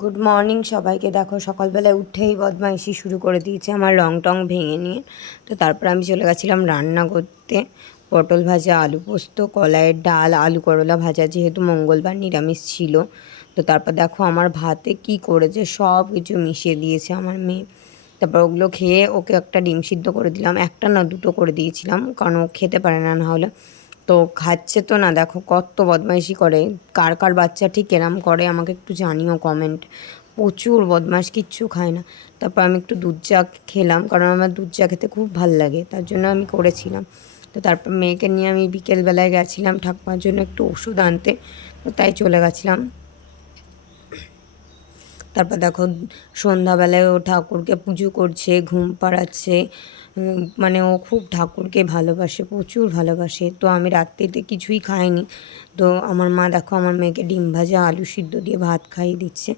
Good morning সবাইকে। দেখো সকালবেলায় উঠেই বদমাইশি শুরু করে দিয়েছে আমার, রং টং ভেঙে নিয়ে। তো তারপর আমি চলে গেছিলাম রান্না করতে। পটল ভাজা, আলু পোস্ত, কলাইয়ের ডাল, আলু করলা ভাজা, যেহেতু মঙ্গলবার নিরামিষ ছিল। তো তারপর দেখো আমার ভাতে কি করেছে, সব কিছু মিশিয়ে দিয়েছে আমার মেয়ে। তারপর ওগুলো খেয়ে ওকে একটা ডিম সিদ্ধ করে দিলাম, একটা না দুটো করে দিয়েছিলাম, কারণ ও খেতে পারে না না হলে। তো খাচ্ছে তো না, দেখো কত বদমাইশি করে। কার কার বাচ্চা ঠিক এরম করে আমাকে একটু জানিও কমেন্ট। প্রচুর বদমাস, কিচ্ছু খায় না। তারপর আমি একটু দুধ চা খেলাম, কারণ আমার দুধ চা খেতে খুব ভাল লাগে, তার জন্য আমি করেছিলাম। তো তারপর মেয়েকে নিয়ে আমি বিকেলবেলায় গেছিলাম ঠাকুমার জন্য একটু ওষুধ আনতে, তো তাই চলে গেছিলাম। তারপর দেখো সন্ধ্যাবেলায় ও ঠাকুরকে পুজো করছে, ঘুম পাড়াচ্ছে। মানে ও খুব ঠাকুরকে ভালোবাসে, প্রচুর ভালোবাসে। তো আমি রাত্রিতে কিছুই খাইনি। তো আমার মা দেখো আমার মেয়েকে ডিম ভাজা, আলু সিদ্ধ দিয়ে ভাত খাইয়ে দিচ্ছে।